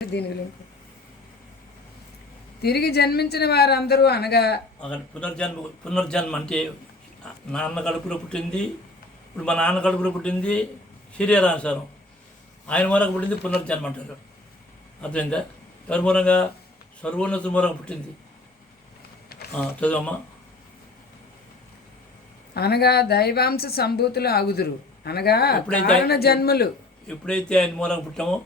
దీని తిరిగి జన్మించిన వారందరూ అనగా పునర్జన్మ అంటే నాన్న కడుపులో పుట్టింది, ఇప్పుడు మా నాన్న కడుపులో పుట్టింది శరీరానుసారం, ఆయన మూలంగా పుట్టింది పునర్జన్మ అంటారు. అర్థమైందా? ఎవరి మూలంగా? సర్వోన్నత మూలంగా పుట్టింది. చదువమ్మా. అనగా దైవాంశ సంభూతులు ఆగుదురు అనగా కారణ జన్మలు. ఎప్పుడైతే ఆయన మూలంగా పుట్టామో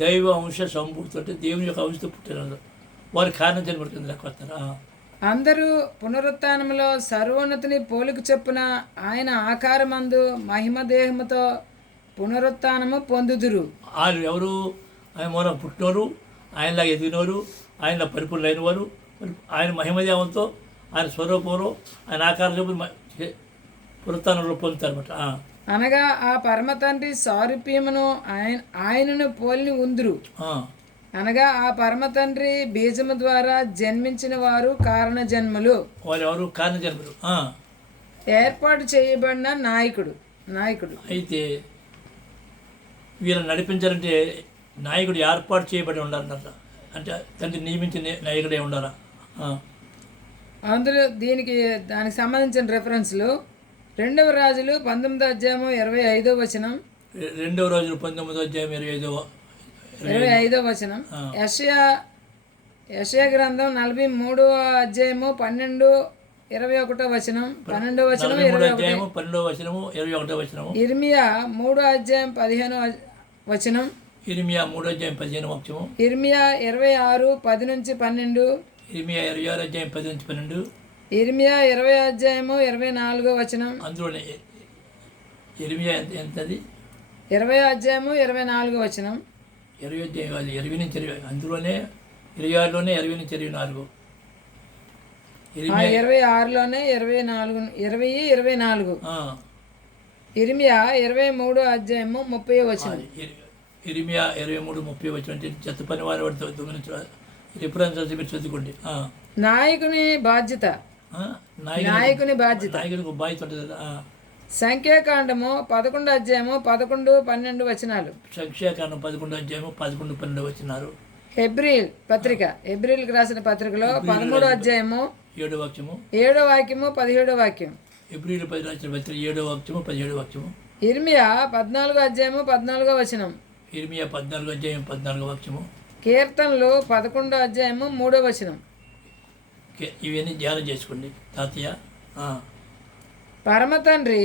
దైవ అంశ సంభూతితో అంటే దేవుని యొక్క అంశతో పుట్టిన వారి కారణ జన్మ కింద లెక్కొస్తారా? అందరూ పునరుత్థానంలో సర్వోన్నతిని పోలిక చొప్పున ఆయన ఆకారమందు మహిమ దేహముతో పునరుత్థానము పొందుదురు. వాళ్ళు ఎవరు? ఆయన మూలం పుట్టినోరు, ఆయనలా ఎదిగినోరు, ఆయనలా పరిపూర్ణైన వారు, ఆయన మహిమదేవంతో ఆయన స్వరూపంలో ఆయన ఆకారం పునరుత్థానంలో పొందుతారన్నమాట. అనగా ఆ పరమ తండ్రి సారూప్యమును ఆయనను పోలిని ఉందురు. అనగా ఆ పరమ తండ్రి బీజము ద్వారా జన్మించిన వారు కారణ జన్మలు. వారు ఎవరు? కారణ జన్మలు. ఏర్పాటు చేయబడిన నాయకుడు. అయితే వీళ్ళని నడిపించాలంటే నాయకుడు ఏర్పాటు చేయబడి ఉండాలన్నమాట. అంటే తండ్రి నియమించిన నాయకుడే ఉండాలా? అందులో దానికి సంబంధించిన రెఫరెన్స్లు 2వ రాజులు 19:25 వచనం, 2వ రాజులు 19:25 వచనం, యెషయా గ్రంథం 43వ అధ్యాయము 12-21 వచనం, 12వ వచనం, 12వ వచనము, 21వ వచనము, ఇర్మియా 3వ అధ్యాయం 15వ వచనం, ఇర్మియా 3వ అధ్యాయం 15వ వచనము, ఇర్మియా 26:10-12, ఇర్మియా 26వ అధ్యాయం 10-12, ఇర్మియా 20వ అధ్యాయము 24వ వచనం. అందులోనే ఇర్మియా ఎంతది? 20వ అధ్యాయము 24వ వచనం. 20 అధ్యాయం 20 నుంచి 20, అందులోనే 26లోనే 20 నుంచి 24, 26లోనే 20-24, ఇర్మియా 23వ అధ్యాయము 30వ వచనం. ఇర్మియా 23-30 వచనం అంటే చెత్త పని వారి రిఫరెన్స్ చదువుకోండి. నాయకుని బాధ్యత. నాయకునికి బాధ్యత ఉంటుంది కదా. సంఖ్యాకాండము 11వ అధ్యాయము 11-12 వచనాలు. సంఖ్యాకాండం 11వ అధ్యాయము 11-12 వచనాలు. హెబ్రీలకు రాసిన పత్రికలో 13వ అధ్యాయము 7వ వాక్యము, 7వ వాక్యము, 17వ వాక్యం. హెబ్రీలు రాసిన పత్రిక 7వ వాక్యము, 17వ వాక్యము. ఇర్మియా 14వ అధ్యాయము 14వ వచనం. ఇర్మియా 14వ అధ్యాయం 14వ వాక్యము. కీర్తనలు 11వ అధ్యాయము 3వ వచనం. ఇవన్నీ ధ్యానం చేసుకోండి తాతయ్య. పరమ తండ్రి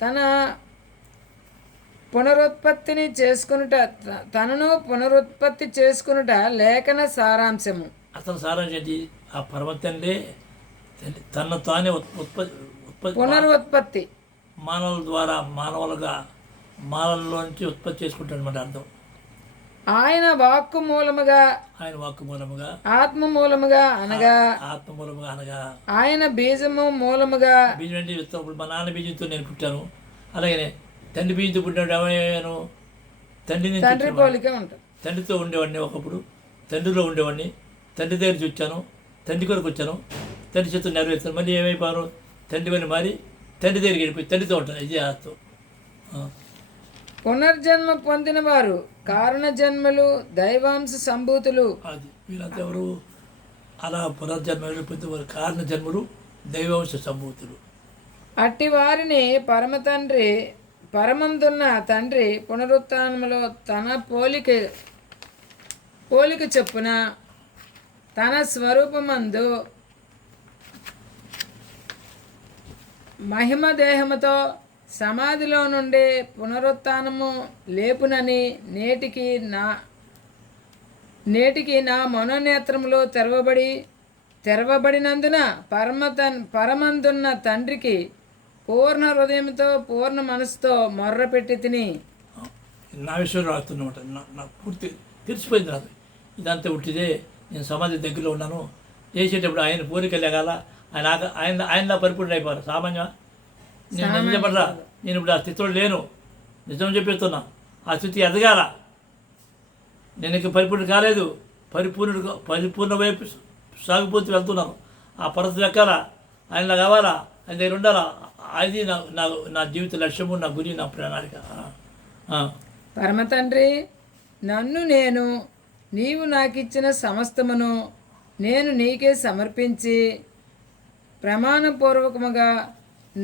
తన పునరుత్పత్తిని చేసుకునుట, తనను పునరుత్పత్తి చేసుకునుట లేఖన సారాంశము. అసలు సారాంశం ఏంటి? ఆ పరమ తండ్రి తన తానే పునరుత్పత్తి మానవుల ద్వారా మానవుల్లో నుంచి ఉత్పత్తి చేసుకుంటాడు అన్నమాట అర్థం. ఆయన వాక్కు మూలముగా, ఆత్మ మూలముగా అనగా ఆయన బీజము మూలముగా. బీజం అంటే ఇప్పుడు మా నాన్న బీజంతో నేను పుట్టాను, అలాగే తండ్రి బీజంతో పుట్టినాడు ఏమయ్యాను? తండ్రి పోలిక ఉంటాను. తండ్రితో ఉండేవాడిని, ఒకప్పుడు తండ్రిలో ఉండేవాడిని, తండ్రి దగ్గరికి వచ్చాను, తండ్రి కొరకు వచ్చాను, తండ్రి చేత నెరవేర్చాను. మళ్ళీ ఏమైపోయాను? తండ్రి వల్ల మారి తండ్రి దగ్గరికి వెళ్ళిపోయి తండ్రితో ఉంటాను. ఇది ఆత్మ. పునర్జన్మ పొందిన వారు కారణ జన్మలు, దైవాంశ సంభూతులు. అది వీళ్ళంతా ఎవరు? అలా పునర్జన్మ పొందిన కారణ జన్మలు, దైవాంశ సంభూతులు. అట్టి వారిని పరమ తండ్రి, పరమందున్న తండ్రి పునరుత్థానములో తన పోలిక చొప్పున తన స్వరూపమందు మహిమ దేహముతో సమాధిలో నుండి పునరుత్థానము లేపునని నేటికి నా మనోనేత్రములో తెరవబడినందున పరమందున్న తండ్రికి పూర్ణ హృదయంతో పూర్ణ మనసుతో మొర్రపెట్టి తిని. నా విషయంలో రాస్తున్నమాట. నా పూర్తి తెలిసిపోయింది నాకు. ఇదంతా ఉట్టిదే, నేను సమాధి దగ్గరలో ఉన్నాను, చేసేటప్పుడు ఆయన పూరిక లేగాల, ఆయనలా పరిపూర్ణ అయిపోయారు. సామాన్య నేను నిజపడరా, నేను ఇప్పుడు ఆ స్థితిలో లేను, నిజం చెప్పేస్తున్నా. ఆ స్థితి ఎదగాల. నేను ఇంకా పరిపూర్ణ కాలేదు, పరిపూర్ణ వైపు సాగిపోతూ వెళ్తున్నాను. ఆ పరిస్థితి ఎక్కాలా, ఆయనలా కావాలా, ఆయన దగ్గర ఉండాలా. అది నా జీవిత లక్ష్యము, నా గురి, నా ప్రణాళిక. పరమ తండ్రి నన్ను నేను నీవు నాకిచ్చిన సమస్తమును నేను నీకే సమర్పించి ప్రమాణపూర్వకముగా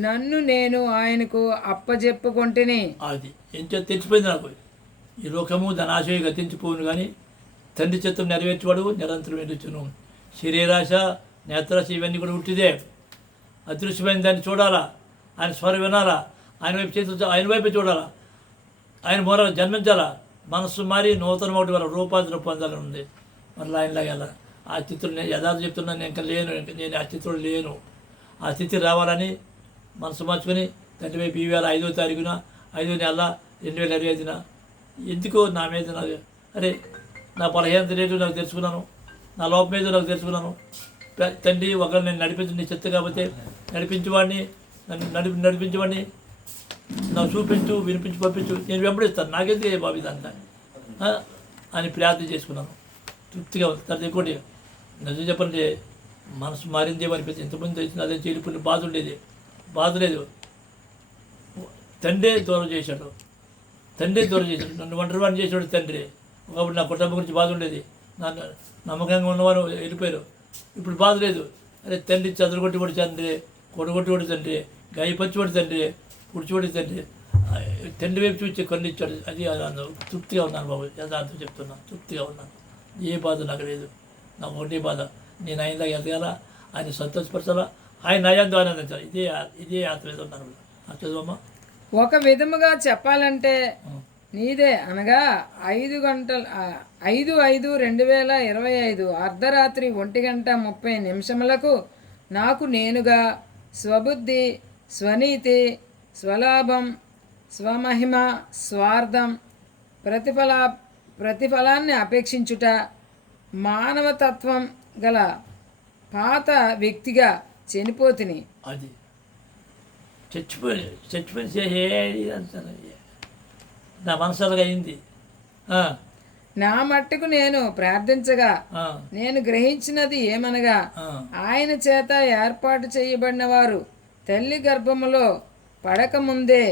నన్ను నేను ఆయనకు అప్పజెప్పుకొంటిని. అది ఎంతో తెచ్చిపోయింది నాకు. ఈ లోకము ధనాశయ గతించిపోవును కానీ తండ్రి చిత్తం నెరవేర్చేవాడు నిరంతరం ఎదుర్చును. శరీరాశ నేత్రాశ ఇవన్నీ కూడా ఉట్టిదే. అదృశ్యమైన దాన్ని చూడాలా, ఆయన స్వరం వినాలా, ఆయన వైపు చేతులు ఆయన వైపు చూడాలా, ఆయన మూల జన్మించాలా, మనస్సు మారి నూతన ఒకటి వల్ల రూపాంతరం పొందాలని ఉంది. మళ్ళీ ఆయనలాగా ఎలా ఆ స్థితిలో నేను యథార్థ చెప్తున్నాను, నేను ఇంకా లేను, నేను ఆ స్థితిలో లేను. ఆ స్థితి రావాలని మనసు మార్చుకొని తండ్రి వైపు 2005వ తారీఖున 5వ నెల 2025న ఎందుకో నా మీద నాకు అరే నా బలహీనత రేటు నాకు తెలుసుకున్నాను, నా లోపం మీద నాకు తెలుసుకున్నాను. తండ్రి ఒకరు నేను నీ చెత్త కాకపోతే నడిపించేవాడిని, నన్ను నడిపించేవాడిని, నాకు చూపించు, వినిపించి పంపించు, నేను వెంబడిస్తాను, నాకెందుకు బాబు ఇదంతా అని ప్రార్థన చేసుకున్నాను. తృప్తిగా ఉంది. తర్వాత ఇంకోటి నిజం చెప్పండి, మనసు మారిందే అనిపించింది. ఇంతమంది వచ్చింది అదే చేరిపోయిన బాధ ఉండేది, బాధ లేదు. తండ్రి దూరం చేశాడు, నన్ను ఒంటరివాడిని చేశాడు తండ్రి. ఒకప్పుడు నా కుటుంబం గురించి బాధ ఉండేది, నన్ను నమ్మకంగా ఉన్నవారు వెళ్ళిపోయారు. ఇప్పుడు బాధ లేదు. అరే తండ్రి చదువుకొట్టి కొట్టి తండ్రి, కొడగొట్టి కొట్టి తండ్రి, గాయపచ్చి కొట్టి తండ్రి, పుడిచిపడి తండ్రి, తండ్రి వైపు చూసి కన్ను ఇచ్చాడు. అది తృప్తిగా ఉన్నాను బాబు, యథార్థం చెప్తున్నాను, తృప్తిగా ఉన్నాను. ఏ బాధ నాకు లేదు. నాకు ఒకటే బాధ, నేను ఆయనలాగా ఎదగాల, ఆయన సంతోషపరచాలా, ఆయన నయంతో ఆనందించాలి. ఇదే ఆత్మీయత ఉన్నాను. చదువమ్మా. ఒక విధముగా చెప్పాలంటే నీదే అనగా 5/5/2025 అర్ధరాత్రి 1:30 నాకు నేనుగా స్వబుద్ధి, స్వనీతి, స్వలాభం, స్వమహిమ, స్వార్థం, ప్రతిఫలాన్ని అపేక్షించుట, మానవతత్వం గల పాత వ్యక్తిగా చనిపోతిని. అది చచ్చిపోయి చేసేది నా మనసులుగా అయింది. నా మట్టుకు నేను ప్రార్థించగా నేను గ్రహించినది ఏమనగా ఆయన చేత ఏర్పాటు చేయబడిన వారు తల్లి గర్భములో పడకముందే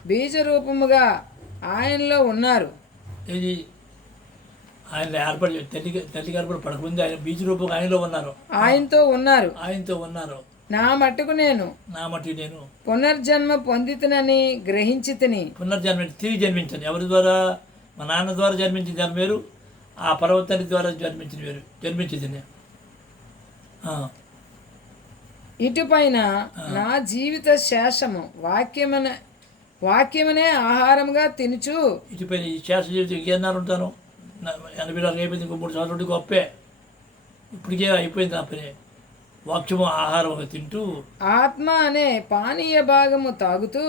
బీజరూపముగా ఆయనలో ఉన్నారు. ఇది ఆయన ఏర్పాటు తల్లి గర్భంలో పడకముందే ఆయన బీజరూపంగా ఆయనలో ఉన్నారు, ఆయనతో ఉన్నారు. నా మట్టుకు నేను పునర్జన్మ పొందితనని గ్రహించితిని. పునర్జన్మ తిరిగి జన్మించాను. ఎవరి ద్వారా? మా నాన్న ద్వారా జన్మించిన జన్మ వేరు, ఆ పర్వతాన్ని ద్వారా జన్మించిన వేరు. జన్మించింది ఇటుపైన నా జీవిత శేషము వాక్యమనే ఆహారంగా తినుచు. ఇటుపైన ఈ శేష జీవితం ఇంకేనారు ఉంటాను. 80 అయిపోయింది, ఇంకో 3 సంవత్సరాలు గొప్పే. ఇప్పటికే అయిపోయింది నా పని. వాక్యము ఆహారం తింటూ ఆత్మ అనే పానీయ భాగము తాగుతూ,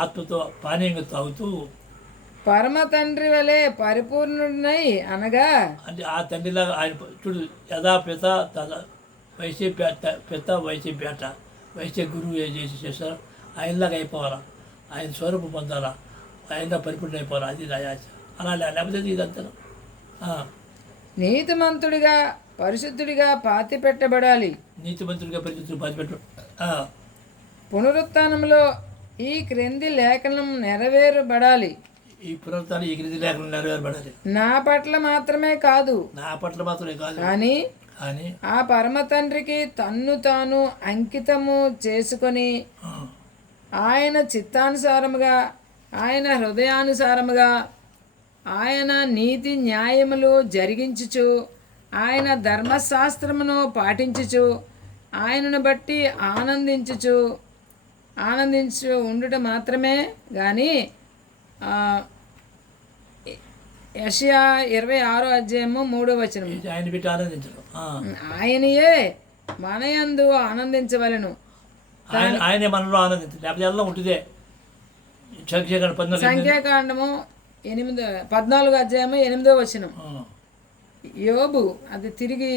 ఆత్మతో పానీయంగా తాగుతూ పరమ తండ్రి వలె పరిపూర్ణుడినై అనగా అంటే ఆ తండ్రిలాగా ఆయన చూడు, యథా పిత తదా వైసే పిత వైసే పేట వైసే గురువు ఏ చేసి చేస్తారో ఆయనలాగా అయిపోవాలా, ఆయన స్వరూపం పొందాలా, ఆయన పరిపూర్ణ అయిపోవాలా. అది నా ఆశ. అలా లేకపోతే ఇదంతా నీతిమంతుడిగా పరిశుద్ధుడిగా పాతి పెట్టబడాలి. నీతిమంతుడిగా పరిశుద్ధుడు పాతి పెట్ట పునరుత్థానంలో ఈ క్రింది లేఖనం నెరవేరబడాలి. ఈ పునరుత్థానం ఈ క్రింది లేఖనం నెరవేరబడాలి. నా పట్ల మాత్రమే కాదు కానీ ఆ పరమ తండ్రికి తన్ను తాను అంకితము చేసుకొని ఆయన చిత్తానుసారముగా, ఆయన హృదయానుసారముగా, ఆయన నీతి న్యాయములు జరిగించుచు, ఆయన ధర్మశాస్త్రమును పాటించుచు, ఆయనను బట్టి ఆనందించు ఉండుట మాత్రమే కానీ యెషయా 26:3 ఆయన పెట్టి ఆనందించడం, ఆయనయే మనయందు ఆనందించవలెను. ఆయనే మనలో ఆనందించాలి. ఉంటుందే సంఖ్యాకాండము 14:8 యోబు అది తిరిగి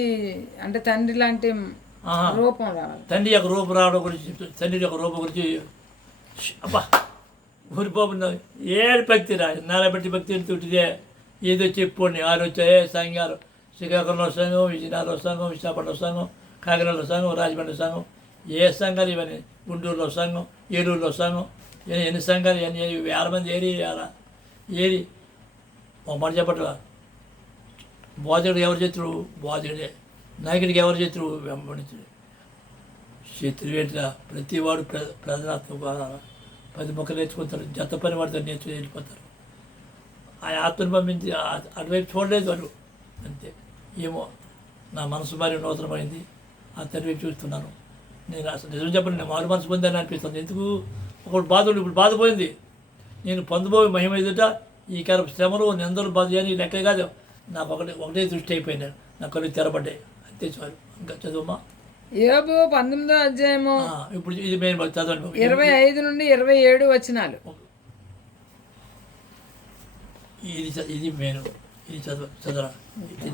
అంటే తండ్రి లాంటి రూపం రావాలి. తండ్రి యొక్క రూపం రావడం గురించి, తండ్రి యొక్క రూపం గురించి అబ్బా ఊరిపోకుండా ఏడు భక్తి రా నాలబట్టి భక్తి ఉంటుందే. ఏదో చెప్పుకోండి, ఆరు వచ్చాయి సంఘాలు, శ్రీకాకుళంలో సంఘం, విజయనగరంలో సంఘం, విశాఖపట్నంలో సంఘం, కాకినాడలో సంఘం, రాజమండ్రి సంఘం, ఏ సంఘాలు ఇవన్నీ, గుంటూరులో సంఘం, ఏలూరులో సంఘం, ఎన్ని సంఘాలు, 1000 మంది ఏరి ఒక మాట చెప్పట్లా, బోధకుడు ఎవరు శత్రువు? బోధకుడే. నాయకుడికి ఎవరు శత్రువు? వెంబడించుడు. శత్రువు ఏంటిరా? ప్రతివాడు ప్రధానాత్మక 10 మొక్కలు నేర్చుకుంటారు, జత పని వాడితో నేర్చుకుని వెళ్ళిపోతారు. ఆ ఆత్మను పంపించి అటువైపు చూడలేదు వాడు, అంతే. ఏమో నా మనసు మరి నూతనమైంది, ఆ తండ్రి వైపు చూస్తున్నాను. నేను అసలు నిజం చెప్పండి, నేను మారు మనసు పొందని అనిపిస్తుంది. ఎందుకు? ఒకటి బాధలు ఇప్పుడు బాధపోయింది. నేను పొందబోయే మహిమ ఎదుట ఈ కాలం శ్రమలు నిందలు బాధ చేయని లెక్క కాదు. నాకు ఒకటే దృష్టి అయిపోయినాను, నా కళ్ళు తెరబడ్డాయి, అంతే చాలు. ఇంకా చదువుమా. యోబు 19వ అధ్యాయము ఇప్పుడు ఇది మేము చదవండి. 25 నుండి 27 వచనాలు. ఇది నేను ఇది చదవరా. ఇది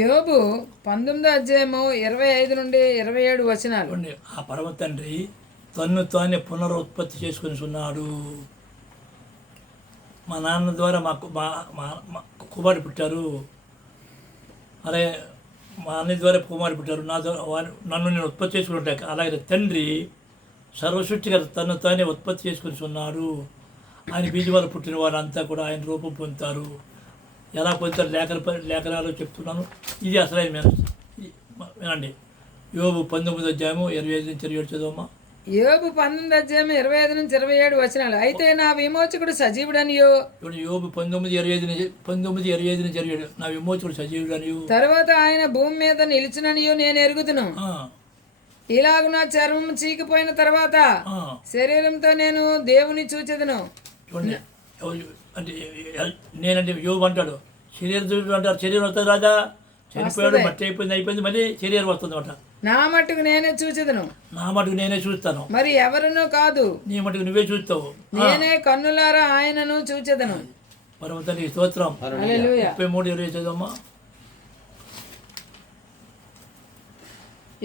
యోబు 19వ అధ్యాయము 25 నుండి 27 వచనాలు. ఆ పరమ తండ్రి తన్ను తానే పునరుత్పత్తి చేసుకుని ఉన్నాడు. మా నాన్న ద్వారా మాకు మా కుమారుడు పుట్టారు, అరే మా అన్నయ్య ద్వారా కుమారుడు పుట్టారు, నా ద్వారా నన్ను నేను ఉత్పత్తి చేసుకుని ఉంటాను. అలాగే తండ్రి సర్వసృష్టిగా తను తానే ఉత్పత్తి చేసుకుని ఉన్నాడు. ఆయన బీజ వల్ల పుట్టిన వారంతా కూడా ఆయన రూపం పొందుతారు. ఎలా పొందుతారు? లేఖనాలు చెప్తున్నాను. ఇది అసలైన వినండి. యోబు 19వ అధ్యాయము 25 నుంచి 27 చదవమ్మా. యోబు 19వ అధ్యాయం 25 నుంచి 27 వచనాలు. అయితే నా విమోచకుడు సజీవుడనియో. యోబు 19:25 నుంచి 27 నా విమోచకుడు సజీవుడనియు. తర్వాత ఆయన భూమి మీద నిలిచిననియో నేను ఎరుగుదును. ఇలాగు నా చర్మం చీకిపోయిన తర్వాత శరీరంతో నేను దేవుని చూచెదను. చూడండి, అంటే నేనంటే యోబు అంటాడు, శరీరం చూడు అంటారు. శరీరం వస్తుంది రాజా, చనిపోయాడు, మట్టి అయిపోయింది, మళ్ళీ శరీరం వస్తుంది అన్నమాట. నా మట్టుకు నేనే చూచెదను. నా మటుకు నేనే చూస్తాను, మరి ఎవరునూ కాదు. నీ మటుకు నువ్వే చూస్తావు. నేనే కన్నులారా ఆయనను చూచెదను. పరమతండ్రికి స్తోత్రం. 33:20 చదవమ్మా.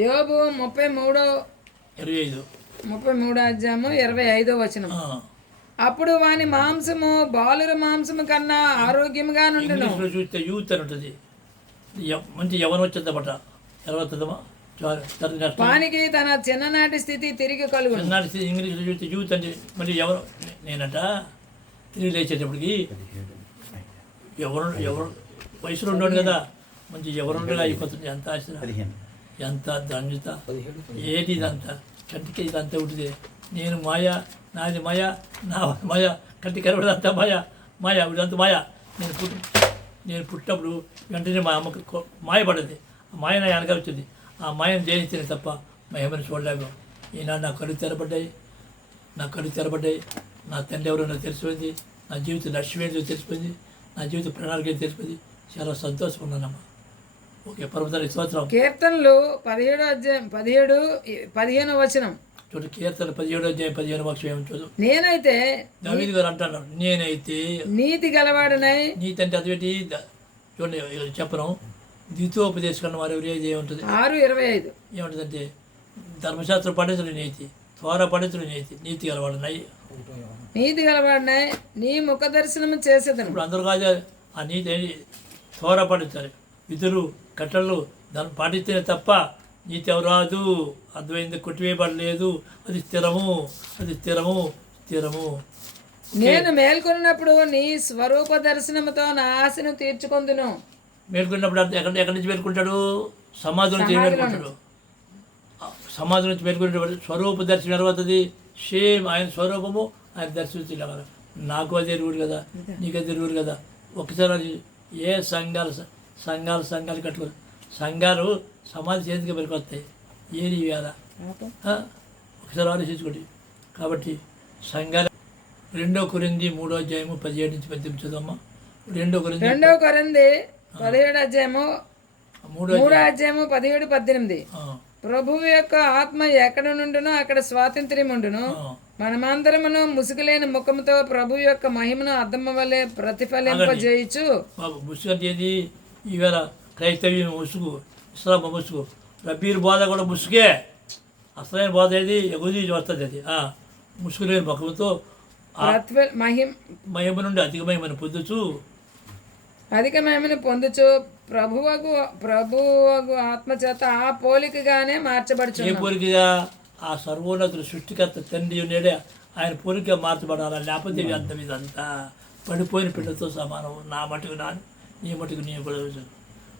యోబు 33వ అధ్యాయము 25వ వచనం. అప్పుడు వాని మాంసము బాలుర మాంసము కన్నా ఆరోగ్యంగా నుండును. చూస్తే యూత్ అని ఉంటుంది, మంచి యవనం వచ్చేద్దన్నమాట. ఎలా వస్తుందమ్మా? వానికి తన చిన్ననాటి స్థితి తిరిగి కలుగు. చిన్ననాటి స్థితి ఇంగ్లీష్లో చూస్తే యూత్ అంటే మళ్ళీ ఎవరు నేనంట తిరిగి లేచేటప్పటికి ఎవరు వయసులో ఉన్నాడు కదా, మంచి ఎవరుండగా అయిపోతుంది. ఎంత ఆశ, ఎంత ధన్యత, ఏటి ఇదంతా కంటికి ఇదంతా ఉంటుంది. నేను మాయా, నాది మాయా, నా మాయ, కంటికి కనబడదంతా మాయా, ఇదంతా మాయా. నేను పుట్టినప్పుడు వెంటనే మా అమ్మకు మాయ పడింది. ఆ మాయ నా వెనకాల వచ్చింది. ఆ మాయను జయించిన తప్ప మహిమను చూడలేము. ఈనాడు నా కళ్ళు తెరబడ్డాయి, నా తండ్రి ఎవరో నాకు తెలిసిపోయింది, నా జీవిత లక్ష్యం ఏంటో తెలిసిపోయింది, నా జీవిత ప్రణాళిక ఏంటో తెలిసిపోయింది. చాలా సంతోషంగా ఉన్నానమ్మా. ఓకే, పరమతారి స్తోత్రం. కీర్తనలు 17వ అధ్యాయం 15వ వచనం. చూడు, కీర్తన 17వ అధ్యాయం 15వ వాక్యం ఏమని చూడు. నేనైతే దావీదు గారు అంటున్నారు, నేనైతే నీతి గలవాడనై. నీతి అంటే అదేంటి? చూడండి, చెప్పను. ద్వితీయోపదేశం వారు ఏముంటుంది? 6:25 ఏముంటుందంటే ధర్మశాస్త్రం పండితుడు నీతి, త్వర పండితుడు నీతి గలవాడనై. నీ ముఖ దర్శనము చేసేదను. ఇప్పుడు అందరూ కాదు ఆ నీతి త్వర పండిస్తారు, విధులు కట్టలు దాన్ని పాటిస్తేనే తప్ప నీతి ఎవరు రాదు. అద్వైంది కొట్టివేయబడలేదు. అది స్థిరము. నేను మేల్కొన్నప్పుడు నీ స్వరూప దర్శనముతో నా ఆశను తీర్చుకొందును. మేల్కొన్నప్పుడు ఎక్కడి నుంచి మేల్కొంటాడు? సమాధి నుంచి మేల్కొంటాడు. సమాధి నుంచి మేల్కొనేటప్పుడు స్వరూప దర్శనం ఎరవుతుంది. సేమ్ ఆయన స్వరూపము ఆయన దర్శించలే కదా. నాకు అదే రూడు కదా, నీకు అదే రూడు కదా. ఒకసారి అది ఏ సంఘాలు కట్టుకోరు. సంఘాలు సమాధి చేతికి పనికొస్తాయి. ఏది వేద ఒకసారి ఆలోచించుకోండి. కాబట్టి సంఘాలు 2 కొరింథీ 3వ అధ్యాయము 17 నుంచి 18 చదవమ్మా. 2 కొరింథీ 17 అధ్యాయము 3వ అధ్యాయము 17-18. ప్రభువు యొక్క ఆత్మ ఎక్కడ నుండునో అక్కడ స్వాతంత్ర్యం ఉండును. మనమందరమును ముసుగులేని ముఖముతో ప్రభు యొక్క మహిమను అద్దమ్మ వల్లే ప్రతిఫలింపజేయచ్చు. ముసుగు అంటే ఏది? ఈవేళ క్రైస్తవ్యం ముసుగు, ఇస్లాం ముసుగు, రబ్బీర్ బోధ కూడా ముసుగే. అసలైన బోధ ఏది? ఎగుదీ వస్తుంది. అది ముసుగులేని ముఖముతో మహిమ నుండి అధిక మహిమను పొందుచు అధిక మహిమను పొందుచు ప్రభువగు ఆత్మచేత ఆ పోలికగానే ఏ మార్చబడుచున్నాం. పోలికగా? ఆ సర్వోన్నతుడు సృష్టికర్త తండ్రి నేడే ఆయన పోలిక మార్చబడాలా, లేకపోతే వ్యర్థం ఇదంతా. పడిపోయిన పిల్లతో సమానం. నా మటుకు నాను, నీ మటుకు నీ కూడా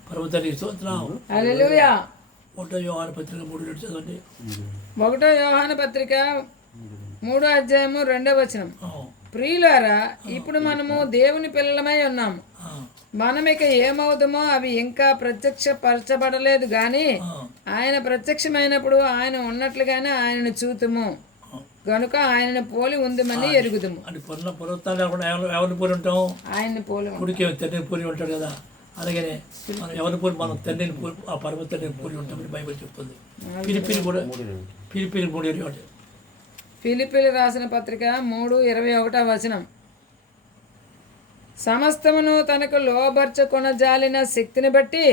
పర్వతానికి స్తోత్రం. హల్లెలూయా. 1 యోహాను పత్రిక 3 చదవండి. 1 యోహాను పత్రిక 3:2 ఆ, ప్రియులారా, ఇప్పుడు మనము దేవుని పిల్లలమై ఉన్నాము. ఆ, మనం ఇక ఏమవుతామో అవి ఇంకా ప్రత్యక్షపరచబడలేదు గాని ఆ, ఆయన ప్రత్యక్షమైనప్పుడు ఆయన ఉన్నట్లుగానే ఆయనను చూతుము ఆ. గనుక ఆయనను పోలి ఉందమని ఎరుగుదుము. అంటే పర్వతాలు కూడా ఎవరిని పోలి ఉంటాం? ఆయన్ని పోలి కుడికి తండ్రిని పోలి ఉంటాడు కదా. అలాగనే మనం ఎవరిని పోలి? మనం తండ్రిని పోలి, ఆ పర్వతాన్ని పోలి ఉంటామని బైబిల్ చెప్తుంది. పిలిపిలి కూడా పిలిపిలి 3:21. ఫిలిప్పీలు రాసిన పత్రిక 3:21. సమస్తమును తనకు లోబర్చుకొనజాలిన శక్తిని బట్టి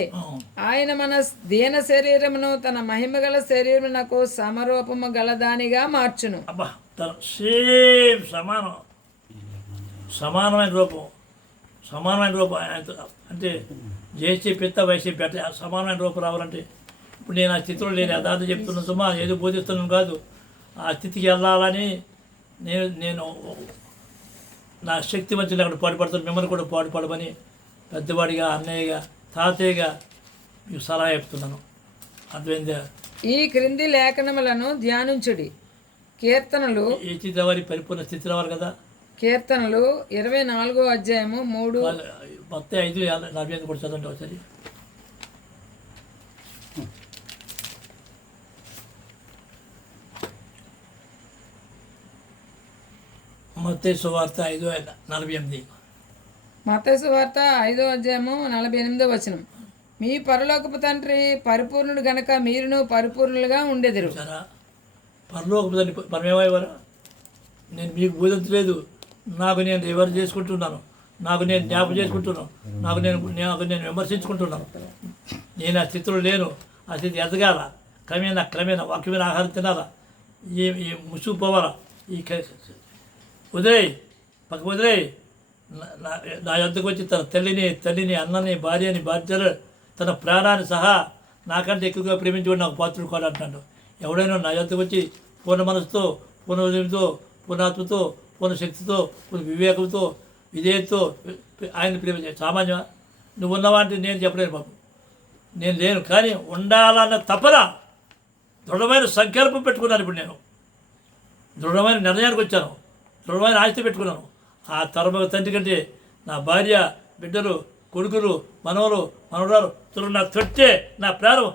ఆయన మన దీన శరీరమును తన మహిమగల శరీరమునకు సమరూపము గలదానిగా మార్చును. అబ్బా, సేమ్ సమానమైన రూపం. అంటే జేసీ పిత్త వయసే పెట్ట సమానమైన రూపం రావాలంటే ఇప్పుడు నేను ఆ స్థితిలో లేని యథార్థ చెప్తున్నా సుమా, ఏదో బోధిస్తున్నాను కాదు. ఆ స్థితికి వెళ్ళాలని నేను నా శక్తి మధ్య అక్కడ పాటుపడుతాను. మిమ్మల్ని కూడా పాటుపడమని పెద్దవాడిగా, అన్నయ్యగా, తాతయ్యగా మీకు సలహా చెప్తున్నాను. అర్థమైందా? ఈ క్రింది లేఖనములను ధ్యానించుడి. కీర్తనలు ఏ స్థితి రావాలి? పరిపూర్ణ స్థితి రావాలి కదా. కీర్తనలు 24:3. మొత్తం 5:40 కూడా చదవండి ఒకసారి. మత్తయి సువార్త 5:48. మత్తయి సువార్త 5:48. మీ పరలోకపు తండ్రి పరిపూర్ణుడు గనక మీరును పరిపూర్ణులుగా ఉండెదరు. సరే, పరలోకపు తండ్రి మనమేమయ్యారా? నేను మీకు బోధించలేదు, నాకు నేను రివర్స్ చేసుకుంటున్నాను, నాకు నేను జ్ఞాపం చేసుకుంటున్నాను, నాకు నేను విమర్శించుకుంటున్నాను. నేను ఆ స్థితిలో లేను. ఆ స్థితి ఎదగాల, క్రమేణా వాక్యమైన ఆహారం తినాలా, ఈ ముసుగు పోవాలా, ఈ వదిలేయి, పక్క వదిలేయి. నా యొద్దకు వచ్చి తన తల్లిని అన్నని భార్యని బాధ్యతలు తన ప్రాణాన్ని సహా నాకంటే ఎక్కువగా ప్రేమించేవాడు నాకు పాత్రుడు కూడా అంటున్నాడు. ఎవడైనా నా యొద్దకు వచ్చి పూర్ణ మనసుతో, పూర్ణ ఉదయంతో, పూర్ణాత్మతో, పూర్ణ శక్తితో, పూర్ణ వివేకంతో, విధేయతతో ఆయన్ని ప్రేమించే సామాన్యమా? నువ్వు ఉన్నవా అంటే నేను చెప్పలేను బాబు, నేను లేను. కానీ ఉండాలన్న తపన, దృఢమైన సంకల్పం పెట్టుకున్నాను. ఇప్పుడు నేను దృఢమైన నిర్ణయానికి వచ్చాను, దృఢమైన ఆస్తి పెట్టుకున్నాను. ఆ తరమ తండ్రి కంటే నా భార్య, బిడ్డలు, కొడుకులు, మనవరాలు నా తొట్టే నా ప్రాణం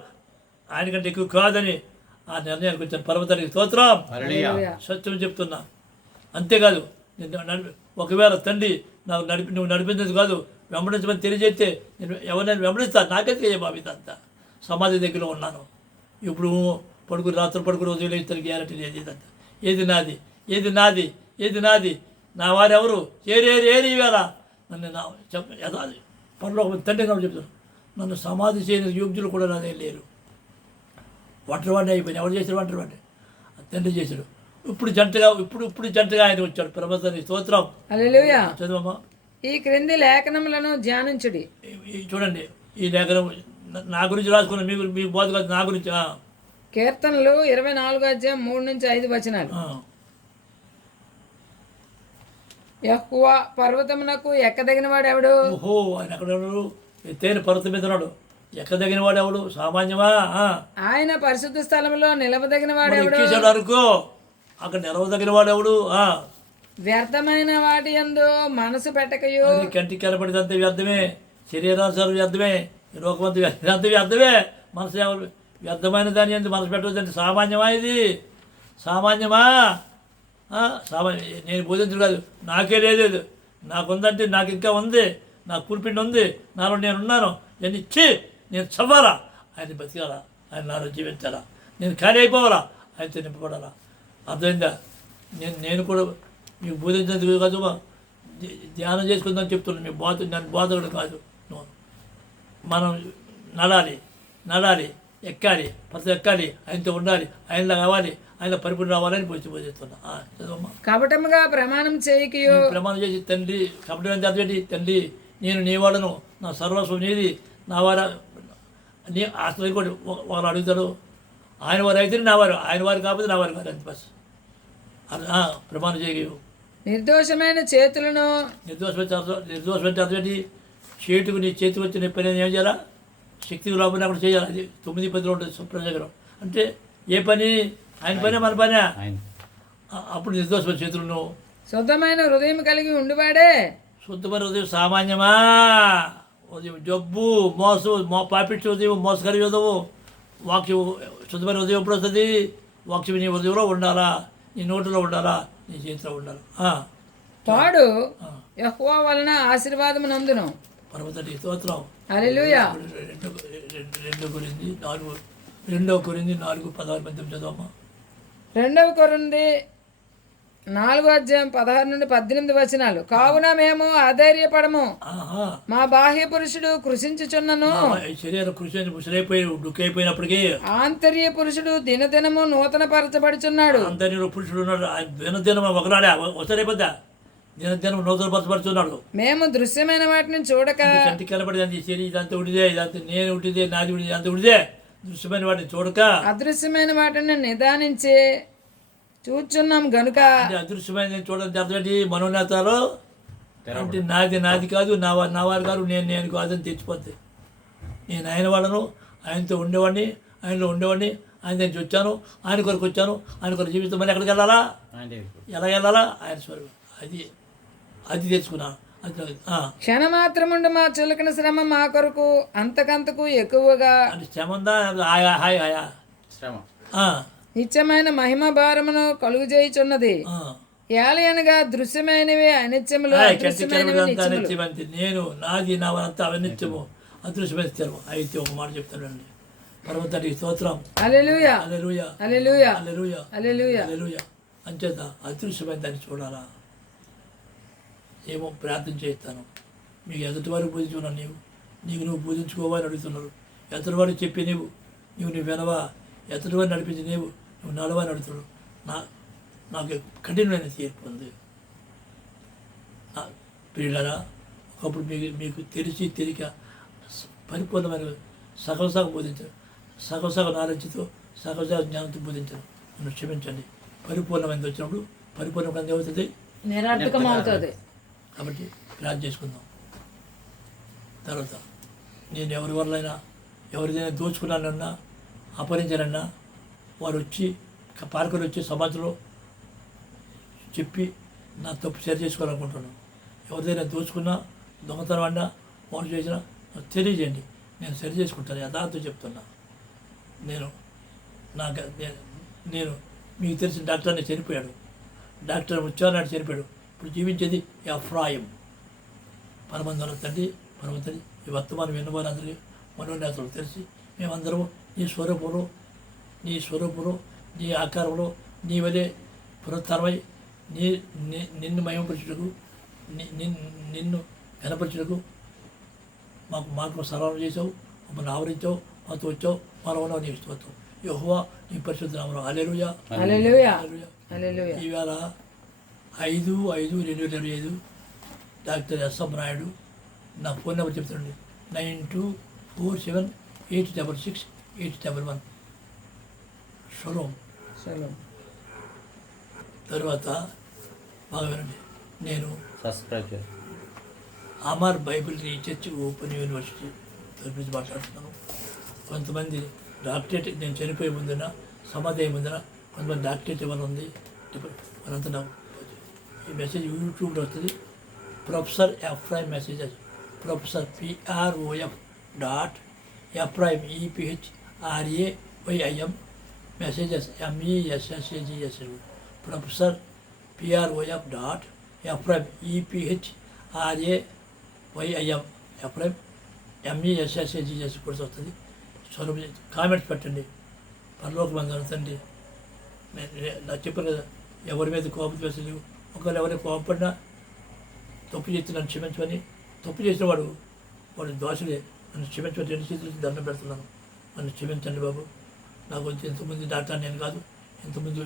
ఆయనకంటే ఎక్కువ కాదని ఆ నిర్ణయానికి వచ్చాను. పర్వతానికి స్తోత్రం. సత్యం చెప్తున్నా. అంతేకాదు, ఒకవేళ తండ్రి నువ్వు నడిపించదు కాదు, వెంబడించమని తెలియజేస్తే నేను ఎవరైనా వెంబడిస్తాను. నాకెందుకు అయ్యే బాబు ఇదంతా? సమాధి దగ్గర ఉన్నాను. ఇప్పుడు రాత్రి పడుకుని రోజులు ఇతను గ్యారెంటీ లేదు. ఇదంతా ఏది నాది నా వారెవరు? ఏరి వేళ నన్ను యథాది పనులు తండ్రి కాబట్టి చెప్తాను. నన్ను సమాధి చేయని యోగ్యులు కూడా నాదే లేరు. ఒంటరివాడిని అయిపోయింది. ఎవరు చేశారు? ఒంటరివాడిని తండ్రి చేశాడు. ఇప్పుడు జంటగా ఆయన వచ్చాడు. ప్రభుత్వానికి స్తోత్రం. హల్లెలూయా. చదువమ్మా. ఈ క్రింది లేఖనములను ధ్యానించుడి. చూడండి, ఈ లేఖనం నా గురించి రాసుకున్న మీకు బోధ కాదు, నా గురించి. కీర్తనలు 24:3-5. యెహోవా పర్వతమునకు ఎక్కదగిన వాడు ఎవడు? ఓహో, ఆయన ఎక్కడ ఉన్నాడు? ఎత్తైన పర్వతం మీద ఉన్నాడు. ఎక్కదగిన వాడు ఎవడు? సామాన్యమా? ఆయన పరిశుద్ధ స్థలంలో నిలవదగిన వాడు ఎవడు? ఎక్కేసాడు అనుకో, అక్కడ నిలవదగిన వాడు ఎవడు? వ్యర్థమైన వాటి యందు మనసు పెట్టకయు. కంటికి కనపడేదంతా వ్యర్థమే, శరీరానుసారం వ్యర్థమే, లోకమంతా వ్యర్థమే. మనసు వ్యర్థమైన దాని ఎందుకు మనసు పెట్టవద్దంటే సామాన్యమా? ఇది సామాన్యమా? నేను బోధించడు కాదు, నాకే లేదు. నాకుందంటే నాకు ఇంకా ఉంది, నాకు పులిపిండి ఉంది, నాలో నేనున్నాను. నేను ఇచ్చి నేను చవ్వాలా, ఆయన బతికాలా, ఆయన నాలో జీవించాలా, నేను ఖాళీ అయిపోవాలా, ఆయనతో నింపబడాలా. అర్థమైందా? నేను కూడా మీకు బోధించేందుకు కాదు, ధ్యానం చేసుకుందని చెప్తున్నాను. మీ నన్ను బోధకుడు కాదు. మనం నడాలి, ఎక్కాలి, ఎక్కాలి, ఆయనతో ఉండాలి, ఆయనలా కావాలి, ఆయన పరిపూర్ణ రావాలని బోధిస్తున్నా. చదవమ్మా. కపటముగా ప్రమాణం చేయకయు. ప్రమాణం చేసి తండ్రి, కపటం అర్థమేంటి? తండ్రి నేను నీ వాడను, నా సర్వస్వం నీది, నా వారు నీ అసలు కూడా వాళ్ళు అడుగుతారు, ఆయన వారు అయితే నా వారు, ఆయన వారు కాకపోతే నా వారు కాదు, అంత బస్ ప్రమాణం చేయవు. నిర్దోషమైన చేతులను నిర్దోషమైన అర్థం చేటుకు నీ చేతికి వచ్చిన పని ఏం చేయాలా, శక్తికి లోపల అక్కడ చేయాలి. అది 9:10 ఉంటుంది సుప్రీం దగ్గర. అంటే ఏ పని, ఆయన పనే మన పనే. అప్పుడు నిర్దోషమైన చేతులను శుద్ధమైన హృదయం కలిగి ఉండివాడే. శుద్ధమైన ఉదయం సామాన్యమా, ఉదయం జబ్బు మోసు పాపిట్టి ఉదయం మోసకరి ఉదయం వాక్యం. శుద్ధమైన ఉదయం ఎప్పుడు వస్తుంది? వాక్యం నీ ఉదయంలో ఉండాలా, నీ నోటిలో ఉండాలా, నీ చేతిలో ఉండాలి. తాడు యెహోవా వలన ఆశీర్వాదము నందును. పర్వతటి స్తోత్రం. హల్లెలూయా. 2 కొరింథీ 4:16 చదవమ్మా. 2 కొరింథీ 4:16-18 కావున మేము అధైర్యపడము, మా బాహ్య పురుషుడు కృషించుచున్నను, శరీరం కృషి ముసలైపోయి డుక్కైపోయినప్పటికీ ఆంతర్య పురుషుడు దినదినము నూతన పరచబడుచున్నాడు. ఆంతర్య పురుషుడు ఉన్నాడు, దినదినం ఒకనాడే వసరైపోద్దా, దినదినం నూతన పరచబడుతున్నాడు. మేము దృశ్యమైన వాటిని చూడక, కంటికి కనబడేది శరీరం ఇదంతా ఉడిదే, ఇదంతా నేను ఉడిదే, నాది ఉడిదే, అంత ఉడిదే, దృశ్యమైన వాటిని చూడక అదృశ్యమైన వాటిని నిదానించి చూచున్నాం గనుక. అదృశ్యమైన చూడండి అర్థమేంటి? మనోనేతాలు అంటే నాది కాదు, నా వారు కాదు, నేను కాదని తెచ్చిపోద్ది. నేను ఆయన వాళ్ళను, ఆయనతో ఉండేవాడిని, ఆయనలో ఉండేవాడిని, ఆయన నుంచి వచ్చాను, ఆయన కొరకు వచ్చాను, ఆయన కొరకు జీవితం. మళ్ళీ ఎక్కడికి వెళ్ళాలా, ఎలా వెళ్ళాలా? ఆయన స్వరూపం. అది తెచ్చుకున్నాను. క్షణమాత్రముండు మా చులకన శ్రమ మా కొరకు అంతకంతకు ఎక్కువగా, అంటే శ్రమ ఉందా? హాయ్ శ్రమ నిత్యమైన మహిమ భారమును కలుగు చేయుచున్నది. ఏలయనగా దృశ్యమైనవి అనిత్యములు, నేను నాది నా వారంతా అనిత్యము, అదృశ్యమైన స్థిరము. అయితే ఒక మాట చెప్తానండి, పర్వతానికి స్తోత్రం. హల్లెలూయా, హల్లెలూయా, హల్లెలూయా, హల్లెలూయా, హల్లెలూయా, హల్లెలూయా. అంచేత అదృశ్యమైన దాన్ని చూడాలా. ఏమో ప్రార్థన చేస్తాను, మీకు ఎదుటి వారికి పూజించుకున్నాను, నీకు నువ్వు పూజించుకోవని అడుగుతున్నారు. ఎదుటి వారికి చెప్పి నువ్వు వినవా, ఎదుటి వారిని నడిపించి నువ్వు నడవని అడుగుతున్నాడు. నాకు కఠినమైన తీర్పు ఉంది. పిల్లరా, ఒకప్పుడు మీకు తెలియక పరిపూర్ణమైన సగం బోధించారు, సగం నాలెడ్జ్తో సగం జ్ఞానంతో బోధించారు. నన్ను క్షమించండి. పరిపూర్ణమైనది వచ్చినప్పుడు పరిపూర్ణమైనది అవుతుంది, నిరర్థకం అవుతుంది. కాబట్టి ప్రార్థన చేసుకుందాం. తర్వాత నేను ఎవరి వల్లైనా ఎవరిదైనా దోచుకున్నానన్నా అపహరించానన్నా వారు వచ్చి పార్కులు వచ్చి సమాజంలో చెప్పి నా తప్పు సరి చేసుకోవాలనుకుంటున్నాను. ఎవరిదైనా దోచుకున్నా, దొంగతనం అన్నా, వాళ్ళు చేసినా తెలియజేయండి, నేను సరి చేసుకుంటాను. యథార్థం చెప్తున్నా. నేను మీకు తెలిసిన డాక్టర్ని చనిపోయాడు, డాక్టర్ ఉచ్చారణ చనిపోయాడు. ఇప్పుడు జీవించేది ఎఫ్రాయిం. పరమందరం తండ్రి, పరమతండ్రి, ఈ వర్తమానం విన్నవారందరికీ మనోనేతలు తెలిసి మేమందరము నీ స్వరూపంలో నీ ఆకారంలో నీ వలె పునరుత్తరమై నిన్ను మహిమపరచుటకు, నిన్ను కనపరచుటకు మాకు సరళం చేసావు, మమ్మల్ని ఆవరించావు, మాతో వచ్చావు, మాలో ఉన్నావు. నీకు స్తోత్రం. యెహోవా నీ పరిశుద్ధ నామములో. హల్లెలూయా, హల్లెలూయా, హల్లెలూయా. ఈవేళ 5/5/2025 డాక్టర్ ఎస్ఎం నాయుడు. నా ఫోన్ నెంబర్ చెప్తానండి, 9247866811. షలోమ్. తర్వాత బాగా వినండి, నేను Amar Bible research open university గురించి మాట్లాడుతున్నాను. కొంతమంది డాక్టరేట్, నేను చనిపోయే ముందున సమాధి అయ్యే ముందున కొంతమంది డాక్టరేట్ ఇవ్వాలి ఉంది. మనంతా నాకు ఈ మెసేజ్ యూట్యూబ్లో వస్తుంది. Professor Ephraim messages, professor PROF.Ephraim EPHRAYIM messages MESSAGES. Professor PROF.Ephraim EPHRAYIM Ephraim MESSAGES కూడా వస్తుంది. స్వరూప కామెంట్స్ పెట్టండి. పరలోకమందు తండ్రి, నాకు చెప్పాను కదా, ఎవరి మీద కోపం వేసలేవు. ఒకవేళ ఎవరైనా కోపడినా తప్పు చేసి నన్ను క్షమించమని, తప్పు చేసిన వాడు దోషులే, నన్ను క్షమించమని 2 చేతులు దండం పెడుతున్నాను. నన్ను క్షమించండి బాబు. నాకు వచ్చి ఎంతమంది డాక్టర్ నేను కాదు, ఎంతమంది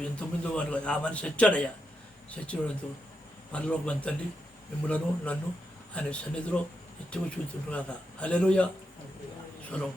వాడు కాదు. ఆ మనిషి సత్యుడు పరలోకమందు తండ్రి, మిమ్మలను నన్ను ఆయన సన్నిధిలో నిత్యము చూస్తుంటున్నాక హల్లెలూయా. స్వరం